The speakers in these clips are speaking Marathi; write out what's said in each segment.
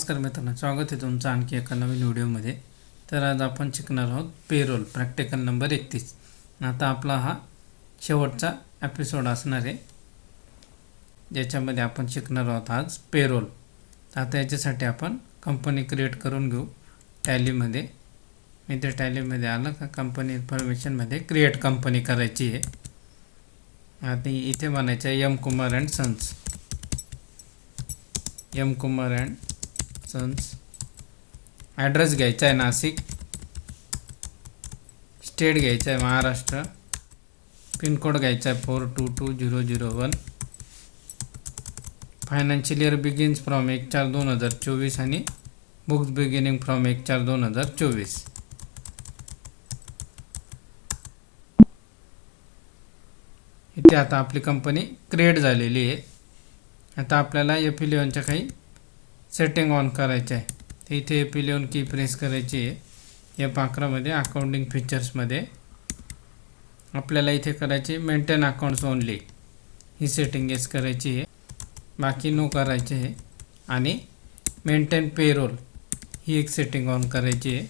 नमस्कार मित्रांनो, स्वागत आहे तुमचं आणखी एका नवीन व्हिडिओमध्ये. तर आज आपण शिकणार आहोत पेरोल प्रॅक्टिकल नंबर 31. आता आपला हा शेवटचा एपिसोड असणार आहे, ज्याच्यामध्ये आपण शिकणार आहोत आज पेरोल. आता याच्यासाठी आपण कंपनी क्रिएट करून घेऊ टॅलीमध्ये. मी ते टॅलीमध्ये आलं का कंपनी इन्फॉर्मेशनमध्ये क्रिएट कंपनी करायची आहे. आणि इथे म्हणायचं आहे M Kumar and sons. M Kumar and sons. Address घ्यायचा आहे नाशिक. स्टेट घ्यायचा आहे महाराष्ट्र. पिनकोड घ्यायचा आहे 422001. फायनान्शियल इयर बिगिन्स फ्रॉम 1/4/2024 आणि बुक्स बिगिनिंग फ्रॉम 1/4/2024. इथे आता आपली कंपनी क्रिएट झालेली आहे. आता आपल्याला F11च्या काही सेटिंग ऑन करायचे आहे. तर इथे F11 की प्रेस करायची आहे. F11मध्ये अकाउंटिंग फीचर्समध्ये आपल्याला इथे करायची मेंटेन अकाउंट्स ओनली, ही सेटिंग येस करायची आहे, बाकी नो करायचे आहे. आणि मेंटेन पेरोल ही एक सेटिंग ऑन करायची आहे.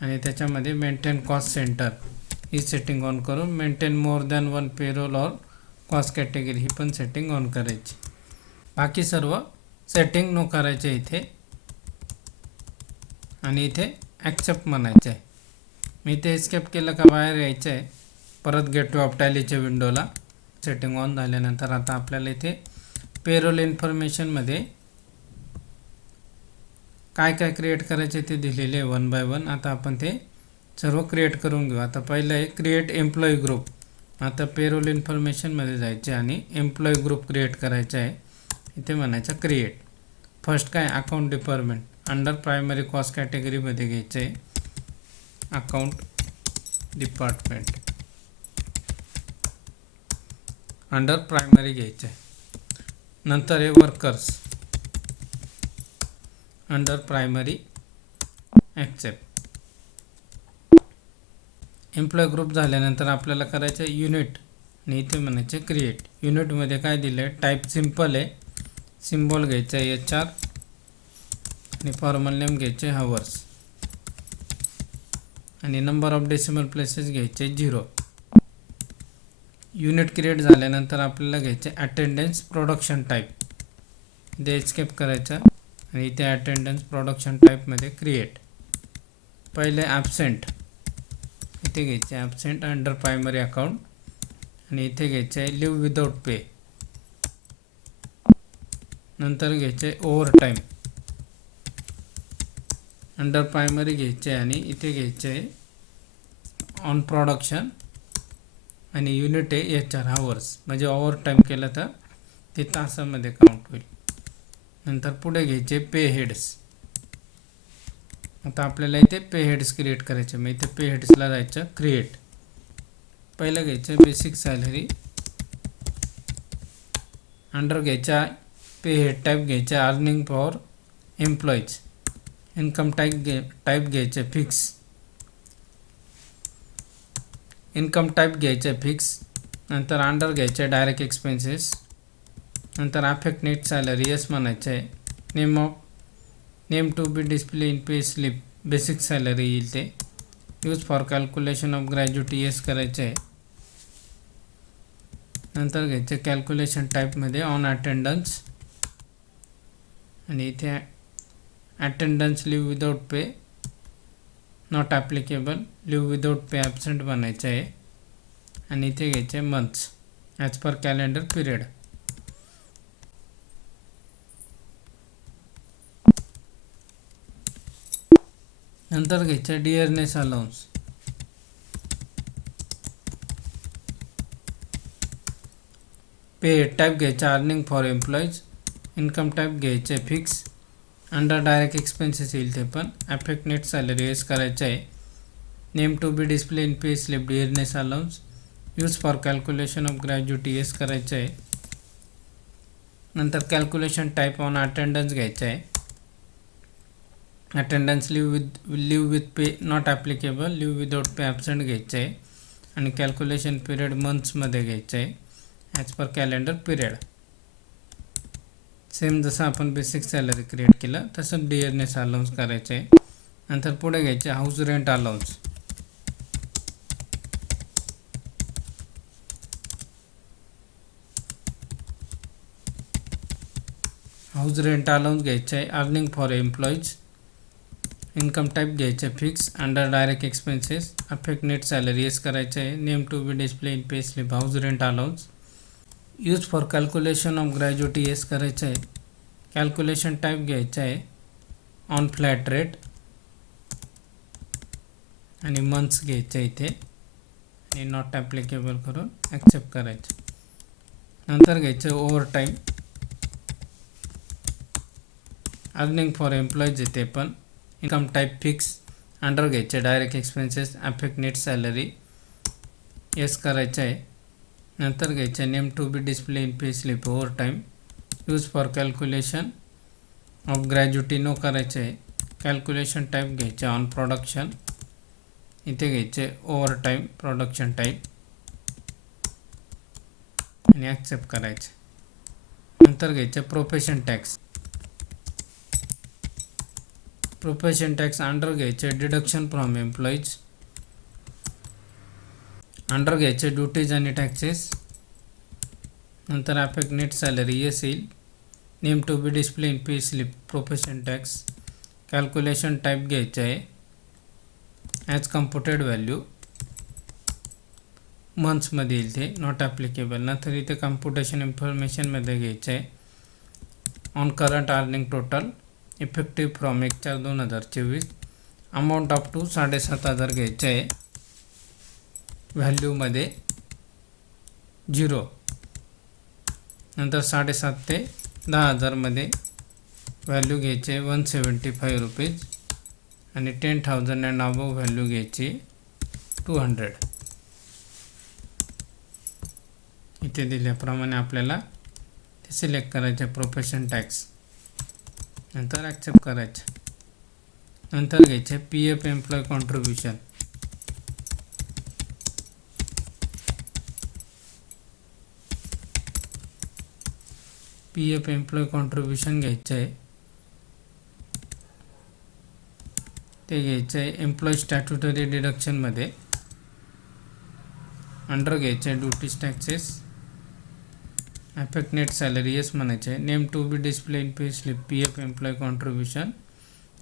आणि त्याच्यामध्ये मेंटेन कॉस्ट सेंटर ही सेटिंग ऑन करून maintain more than one payroll or cost category ही पण सेटिंग ऑन करायची. बाकी सर्व सेटिंग नो करायचे इथे. आणि इथे ॲक्सेप्ट म्हणायचं आहे. मी इथे एस्केप केलं का बाहेर यायचं आहे. परत गेट टू ऑफ टॅलीच्या विंडोला. सेटिंग ऑन झाल्यानंतर आता आपल्याला इथे पेरोल इन्फॉर्मेशनमध्ये काय काय क्रिएट करायचे ते दिलेले आहे 1 बाय 1. आता आपण ते सर्व क्रिएट करून घेऊ. आता पहिलं आहे क्रिएट एम्प्लॉई ग्रुप. आता पेरोल इन्फॉर्मेशनमध्ये जायचे आणि एम्प्लॉई ग्रुप क्रिएट करायचा आहे. इथे म्हणायचं क्रिएट. फर्स्ट काय account department under primary cost कॅटेगरीमध्ये घ्यायचं आहे. अकाउंट डिपार्टमेंट अंडर प्रायमरी घ्यायचं आहे. नंतर आहे workers under primary accept. Employ group झाल्यानंतर आपल्याला करायचं आहे युनिट आणि इथे म्हणायचे क्रिएट. युनिटमध्ये काय दिलं आहे, टाईप सिम्पल आहे, सिम्बॉल घ्यायचा आहे HR आणि फॉर्मल नेम घ्यायचे हवर्स आणि नंबर ऑफ डेसिमल प्लेसेस घ्यायचे 0. युनिट क्रिएट झाल्यानंतर आपल्याला घ्यायचे अटेंडन्स प्रोडक्शन टाईप. इथे एस्केप करायचं आणि इथे अटेंडन्स प्रोडक्शन टाईपमध्ये क्रिएट. पहिले ॲब्सेंट इथे घ्यायचे ॲब्सेंट अंडर प्रायमरी अकाउंट आणि इथे घ्यायचे आहे लिव्ह विदाउट पे. नंतर घ्यायचे ओव्हर टाईम अंडर प्रायमरी घ्यायचे आणि इथे घ्यायचे ऑन प्रोडक्शन आणि युनिट आहे HR हवर्स, म्हणजे ओव्हर टाईम केलं तर ते तासामध्ये काउंट होईल. नंतर पुढे घ्यायचे पे हेड्स. आता आपल्याला इथे पे हेड्स क्रिएट करायचे. मग इथे पे हेड्सला जायचं क्रिएट. पहिलं घ्यायचं बेसिक सॅलरी. अंडर घ्यायचा पे हेड टाईप घ्यायचा earning for employees. Income type घ्यायचे फिक्स. इन्कम टाईप घ्यायचे फिक्स. नंतर अंडर घ्यायचे डायरेक्ट एक्सपेन्सेस. नंतर अफेक्ट नेट सॅलरी येस म्हणायचं आहे. Name to be display in pay slip basic salary येईल ते. Use for calculation of gratuity yes करायचं आहे. नंतर घ्यायचे कॅल्क्युलेशन टाईपमध्ये ऑन अटेंडन्स आणि इथे attendance leave without pay not applicable, leave without pay absent बनायचं आहे. आणि इथे घ्यायचे months as per calendar period. नंतर घ्यायचं डिअरनेस अलाउन्स. पे टाईप घ्यायचा earning for employees. Income type घ्यायचे फिक्स. अंडर डायरेक्ट एक्सपेन्सेस येईल ते पण. अफेक्ट नेट सॅलरी येस करायचं आहे. Name to be display in pay slip dearness allowance. Use for calculation of gratuity yes करायचं आहे. नंतर कॅल्क्युलेशन टाईप ऑन अटेंडन्स घ्यायचं आहे. Attendance leave with pay not applicable, leave without pay absent घ्यायचं आहे. आणि कॅल्क्युलेशन पिरियड मंथ्समध्ये घ्यायचं आहे as per calendar period. Same जसं आपण बेसिक सॅलरी क्रिएट केलं तसं डिअरनेस अलाउन्स करायचं आहे. नंतर पुढे घ्यायचे house rent allowance. House rent allowance घ्यायचं आहे. Earning for employees. Income type घ्यायचं आहे fix. Under direct expenses affect net salary yes करायचं आहे. Name to be display in pay slip house rent allowance. Use for calculation of gratuity yes करायचं आहे. कॅल्क्युलेशन टाईप घ्यायचं आहे ऑन फ्लॅट रेट आणि मंथ्स घ्यायचं इथे आणि नॉट ॲप्लिकेबल करून ॲक्सेप्ट करायचं. नंतर घ्यायचं over time. Earning for employees येते पण इन्कम टाईप फिक्स. अंडर घ्यायचे direct expenses affect net salary yes करायचं आहे. नंतर घ्यायचे name to be display in pay slip over time. Use for calculation of gratuity no करायचे आहे. कॅल्क्युलेशन टाईप घ्यायचे ऑन प्रोडक्शन. इथे घ्यायचे ओव्हर टाईम प्रोडक्शन टाईप आणि ॲक्सेप्ट करायचे. नंतर घ्यायचे profession tax. Profession tax under घ्यायचे डिडक्शन फ्रॉम एम्प्लॉईज. अंडर घ्यायचे ड्युटीज आणि टॅक्सेस. नंतर अफेक्ट नेट सॅलरी येस येईल. Name to be display in pay slip profession tax. Calculation type घ्यायचं आहे ॲज कम्प्युटेड व्हॅल्यू. मंथ्समध्ये येईल ते नॉट ॲप्लिकेबल. नंतर इथे कम्प्युटेशन इन्फॉर्मेशनमध्ये घ्यायचं आहे on current earning total effective from 1/4/2024. Amount up to 7,500 घ्यायचं आहे. व्हॅल्यूमध्ये 0. नंतर 7,500 ते 10,000 मध्ये व्हॅल्यू घ्यायचे 175 रुपीज आणि 10,000 अँड अबव व्हॅल्यू घ्यायची 200. इथे दिल्याप्रमाणे आपल्याला ते सिलेक्ट करायचे प्रोफेशन टॅक्स. नंतर ॲक्सेप्ट करायचे. नंतर घ्यायचे PF employee contribution. PF employee contribution घ्यायचं आहे. ते घ्यायचं आहे एम्प्लॉय स्टॅट्युटरी डिडक्शनमध्ये. अंडर घ्यायचे duties taxes affect net salary yes म्हणायचे. Name to be display in pay slip PF employee contribution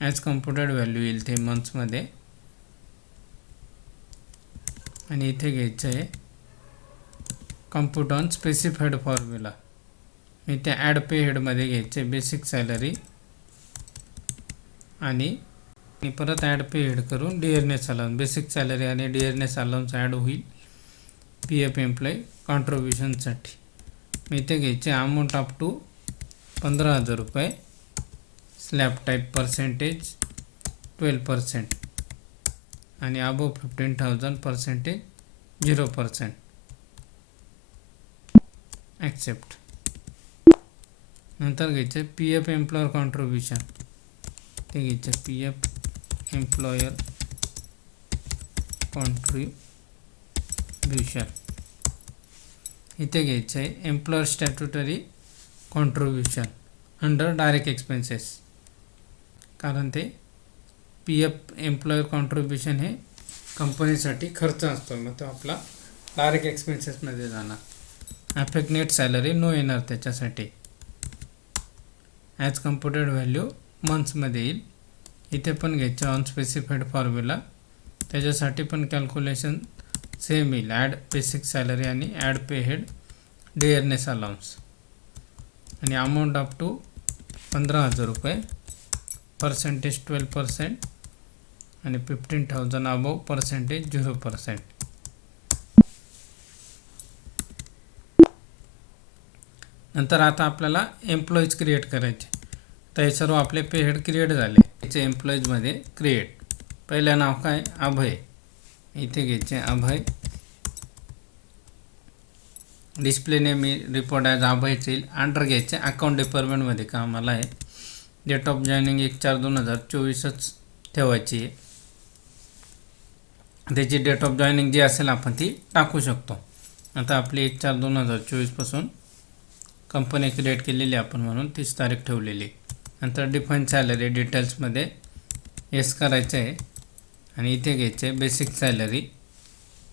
as computed value येईल ते मंथ्समध्ये. आणि इथे घ्यायचं आहे कम्प्युट ऑन स्पेसिफाईड फॉर्म्युला. इथे ॲड पे हेडमध्ये घ्यायचे बेसिक सॅलरी आणि परत ॲड पे हेड करून डिअरनेस अलाउन्स. बेसिक सॅलरी आणि डिअरनेस अलाउन्स ॲड होईल PF एम्प्लॉय कॉन्ट्रीब्युशनसाठी. मी इथे घ्यायचे अमाऊंट अप टू 15,000 रुपये. स्लॅब टाईप पर्सेंटेज 12% आणि अबव 15,000 पर्सेंटेज 0%. ॲक्सेप्ट. नंतर घ्यायचे PF एम्प्लॉयर कॉन्ट्रीब्युशन. ते घ्यायचे PF एम्प्लॉयर कॉन्ट्रीब्युशन. इथे घ्यायचं आहे employer statutory contribution under direct expenses. कारण ते PF एम्प्लॉयर कॉन्ट्रीब्युशन हे कंपनीसाठी खर्च असतो, मग तो आपला डायरेक्ट एक्सपेन्सेसमध्ये जाणार. अफेक्ट नेट सॅलरी नो येणार त्याच्यासाठी. ॲज कम्प्युटेड व्हॅल्यू मंथ्समध्ये येईल. इथे पण घ्यायचं ऑन स्पेसिफाईड फॉर्म्युला. त्याच्यासाठी पण कॅल्क्युलेशन सेम येईल. ॲड बेसिक सॅलरी आणि ॲड पे हेड डिअरनेस अलाउन्स आणि अमाऊंट अप टू 15,000 रुपये. पर्सेंटेज 12% आणि 15,000 अबव पर्सेंटेज 0%. नंतर आता आपल्याला एम्प्लॉईज क्रिएट करायचे. तर हे सर्व आपले पे हेड क्रिएट झाले. याचे एम्प्लॉईजमध्ये क्रिएट. पहिलं नाव काय अभय. इथे घ्यायचे अभय. डिस्प्ले नेम रिपोर्ट ॲज अभयच येईल. अंडर घ्यायचे अकाउंट डिपार्टमेंटमध्ये कामाला आहे. डेट ऑफ जॉईनिंग 1/4/2024च ठेवायची आहे. त्याची डेट ऑफ जॉईनिंग जी असेल आपण ती टाकू शकतो. आता आपली 1/4/2024 पासून कंपनी क्रिएट केलेली आपण म्हणून तीच तारीख ठेवलेली. नंतर डिफाईन सॅलरी डिटेल्समध्ये येस करायचं आहे आणि इथे घ्यायचं आहे बेसिक सॅलरी.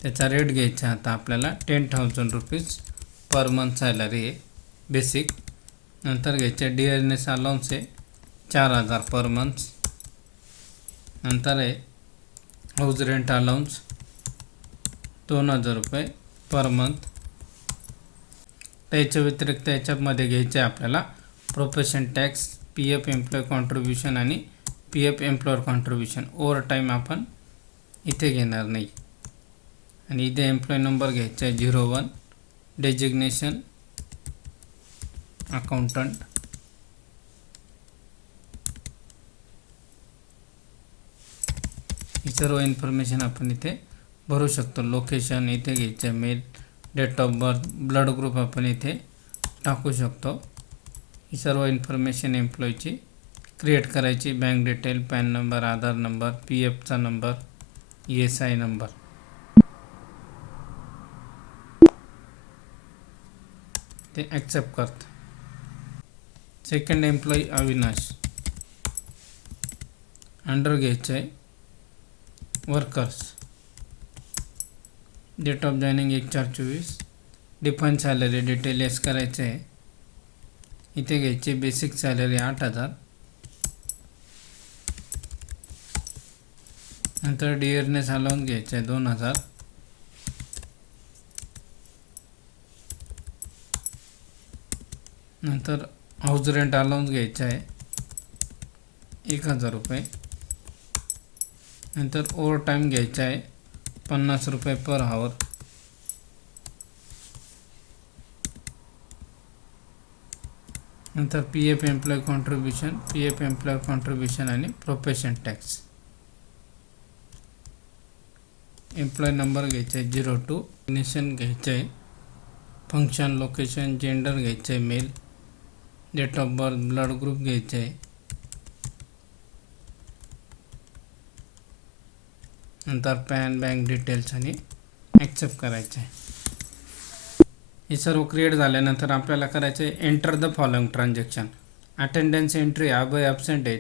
त्याचा रेट घ्यायचा आता आपल्याला 10,000 रुपीज पर मंथ सॅलरी आहे बेसिक. नंतर घ्यायचे डिअरनेस अलाउन्स आहे 4,000 पर मंथ. नंतर आहे हाऊस रेंट अलाउन्स 2,000 रुपये पर मंथ. त्याच्या व्यतिरिक्त याच्यामध्ये घ्यायचे आहे आपल्याला profession tax, PF employee contribution आणि PF employer contribution. Over time आपण इथे घेणार नाही. आणि इथे एम्प्लॉय नंबर घ्यायचा आहे 01, डेजिग्नेशन अकाउंटंट. ही सर्व इन्फॉर्मेशन आपण इथे भरू शकतो. लोकेशन इथे घ्यायचं आहे, male, date of birth, blood group आपण इथे टाकू शकतो. ही सर्व इन्फॉर्मेशन एम्प्लॉयची क्रिएट करायची. Bank detail, PAN number, Aadhaar number, PFचा नंबर, ESI नंबर. ते ॲक्सेप्ट करतं. Second employee Avinash. अंडर घ्यायचं आहे workers. Date of joining 1/4/24. Define salary detail yes करायचं आहे. इथे घ्यायची बेसिक सॅलरी 8,000. नंतर डिअरनेस अलाउन्स घ्यायचं आहे 2,000. नंतर हाऊस रेंट अलाउन्स घ्यायचं आहे 1,000 रुपये. नंतर ओव्हर टाईम घ्यायचा आहे 50 रुपये पर आवर. नंतर PF employee contribution, PF employer contribution आणि प्रोफेशन टॅक्स. एम्प्लॉय नंबर घ्यायचा आहे 02. नेशन घ्यायचं आहे, फंक्शन, लोकेशन, जेंडर घ्यायचं आहे male, date of birth, blood group घ्यायचं आहे. नंतर पॅन, बँक डिटेल्स आणि ॲक्सेप्ट करायचं आहे. हे सर्व क्रिएट झाल्यानंतर आपल्याला करायचं आहे enter the following transaction. Attendance entry Abhay absent आहे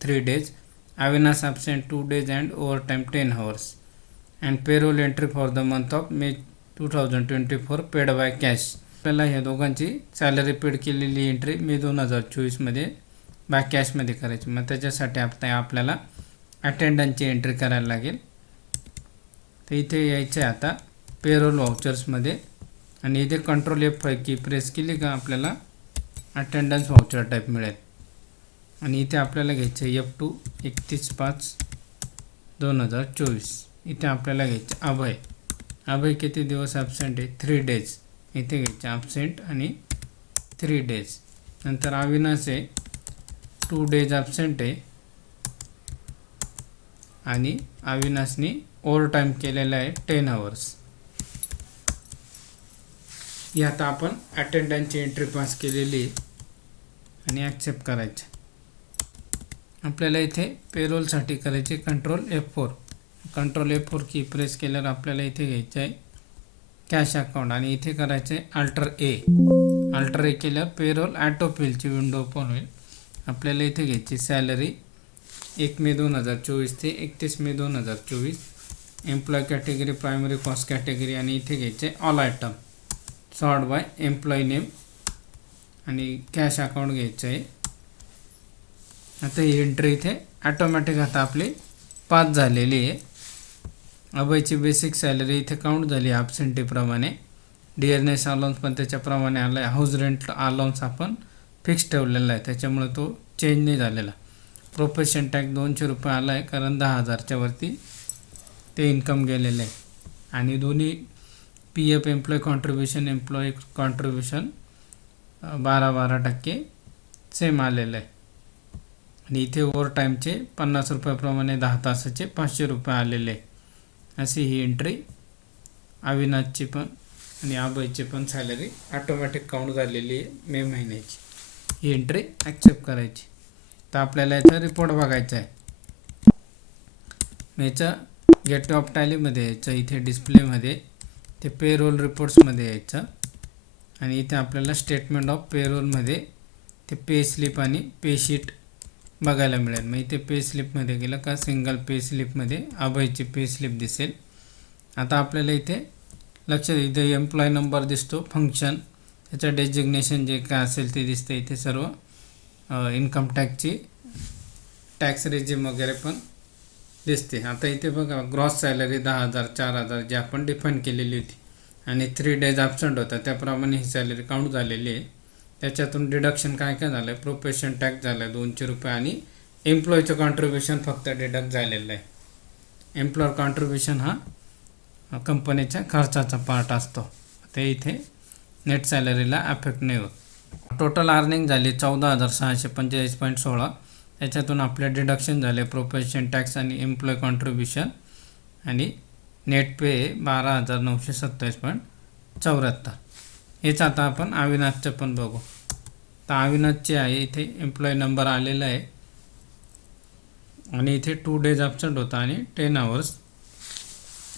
3 days, Avinash absent 2 days and over time 10 hours. And payroll entry for the month of May 2024 paid by cash. आपल्याला ह्या दोघांची सॅलरी पेड केलेली एंट्री May 2024 बाय कॅशमध्ये करायची. मग त्याच्यासाठी आपल्याला अटेंडन्सची एंट्री करायला लागेल. तर इथे यायचं आहे आता पेरोल व्हाउचर्समध्ये आणि इथे कंट्रोल F5 की प्रेस केली का आपल्याला अटेंडन्स व्हाउचर टाईप मिळेल. आणि इथे आपल्याला घ्यायचं आहे F2 31/5/2024. इथे आपल्याला घ्यायचं अभय किती दिवस ॲबसेंट आहे 3 days. इथे घ्यायचं ॲबसेंट आणि 3 days. नंतर अविनाश आहे 2 days ॲबसेंट आहे आणि अविनाशनी ओव्हर टाईम केलेला आहे 10 hours. ही आता आपण अटेंडन्सची एंट्री पास केलेली आहे आणि ॲक्सेप्ट करायचं. आपल्याला इथे पेरोलसाठी करायचे कंट्रोल F4 की प्रेस केल्यावर आपल्याला इथे घ्यायचं आहे कॅश अकाउंट आणि इथे करायचं आहे अल्टर ए केल्यावर पेरोल ॲटोफिलची विंडो ओपन होईल. आपल्याला इथे घ्यायची सॅलरी 1 May 2024 ते 31 May 2024. Employee category primary cost category आणि इथे घ्यायचे all item sort by employee name आणि कॅश अकाउंट घ्यायचं आहे. आता ही एंट्री इथे ॲटोमॅटिक आता आपली पास झालेली आहे. अभयची बेसिक सॅलरी इथे काउंट झाली ॲबसेंटीप्रमाणे. डिअरनेस अलाउन्स पण त्याच्याप्रमाणे आला आहे. हाऊस रेंट अलाउन्स आपण फिक्स ठेवलेला आहे त्याच्यामुळे तो चेंज नाही झालेला. प्रोफेशन टॅक्स 200 रुपये आला आहे कारण 10,000च्या वरती ते इन्कम गेलेलं आहे. आणि दोन्ही PF एम्प्लॉय कॉन्ट्रीब्युशन 12% सेम आलेलं आहे. आणि इथे ओव्हर टाईमचे 50 रुपयाप्रमाणे 10 तासाचे 500 रुपये आलेले आहे. अशी ही एंट्री अविनाशची पण आणि अभयची पण सॅलरी ऑटोमॅटिक काउंट झालेली आहे मे महिन्याची. ही एंट्री ॲक्सेप्ट करायची. तर आपल्याला याचा रिपोर्ट बघायचा आहे. याचा गेट ऑफ टॅलीमध्ये यायचं इथे डिस्प्लेमध्ये ते पेरोल रिपोर्ट्समध्ये यायचं आणि इथे आपल्याला स्टेटमेंट ऑफ पेरोलमध्ये ते पे स्लिप आणि पे शीट बघायला मिळेल. मग इथे पे स्लिपमध्ये गेलं का सिंगल पे स्लिपमध्ये अभयची पे स्लिप दिसेल. आता आपल्याला इथे लक्षात इथे एम्प्लॉय नंबर दिसतो, फंक्शन त्याचं डेजिग्नेशन जे काय असेल ते दिसतं. इथे सर्व इन्कम टॅक्सची टॅक्स रेजिम वगैरे पण दिसते. आता इथे बघा ग्रॉस सॅलरी 10,000 4,000 जी आपण डिफाईन केलेली होती आणि 3 डेज ॲबसेंट होता त्याप्रमाणे ही सॅलरी काउंट झालेली आहे. त्याच्यातून डिडक्शन काय काय झालं, प्रोफेशन टॅक्स झाला 200 रुपये आणि एम्प्लॉयचं कॉन्ट्रीब्युशन फक्त डिडक्ट झालेलं आहे. एम्प्लॉयर कॉन्ट्रीब्युशन हा कंपनीच्या खर्चाचा पार्ट असतो, ते इथे नेट सॅलरीला अफेक्ट नाही होत. टोटल अर्निंग झाली 14,645.16. त्याच्यातून आपले डिडक्शन झाले प्रोफेशन टॅक्स आणि एम्प्लॉय कॉन्ट्रीब्युशन आणि नेट पे 12,927.74. हेच आता आपण अविनाशचं पण बघू. तर अविनाशचे आहे इथे एम्प्लॉय नंबर आलेला आहे आणि इथे 2 डेज ॲबसेंट होता आणि 10 hours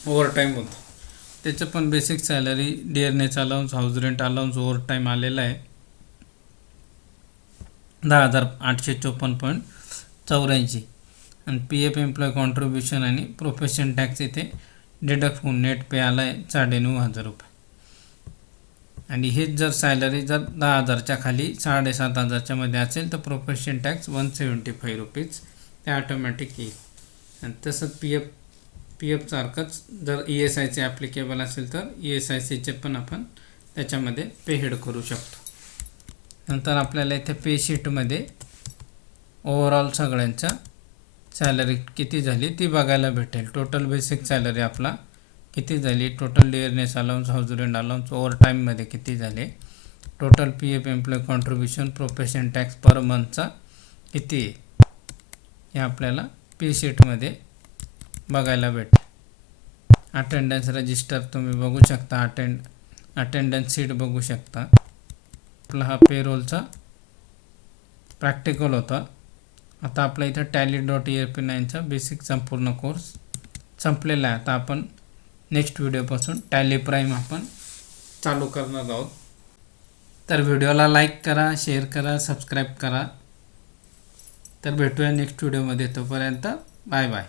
ओव्हरटाईम होतं. त्याचं पण basic salary, dearness allowance, house rent allowance, overtime आलेला आहे 10,854.84 आणि पी एफ एम्प्लॉय कॉन्ट्रीब्युशन आणि प्रोफेशन टॅक्स इथे डिडक्ट होऊन नेट पे आला आहे 9,500 रुपये. आणि हेच जर सॅलरी जर 10,000च्या खाली 7,500च्या मध्ये असेल तर प्रोफेशन टॅक्स 175 रुपीज ते ऑटोमॅटिक येईल. आणि तसंच पी एफ सारखंच जर ESIC ॲप्लिकेबल असेल तर ESICचे पण आपण त्याच्यामध्ये पे हेड करू शकतो. नंतर आपल्याला इथे पे शीटमध्ये ओव्हरऑल सगळ्यांचा सॅलरी किती झाली ती बघायला भेटेल. टोटल बेसिक सॅलरी आपला किती झाली, total dearness allowance, house rent allowance, ओव्हरटाईममध्ये किती झाले, total P F employ contribution, profession tax per मंथचा किती आहे हे आपल्याला पे शीटमध्ये बघायला भेटेल. अटेंडन्स रजिस्टर तुम्ही बघू शकता, अटेंडन्स शीट बघू शकता. आपला हा पेरोलचा प्रॅक्टिकल होता. आता आपला इथं tally.erp9चा बेसिक संपूर्ण कोर्स संपलेला आहे. आता आपण नेक्स्ट व्हिडिओपासून टॅली प्राईम आपण चालू करणार आहोत. तर व्हिडिओला लाईक करा, शेअर करा, सबस्क्राईब करा. तर भेटूया नेक्स्ट व्हिडिओमध्ये. तोपर्यंत बाय बाय.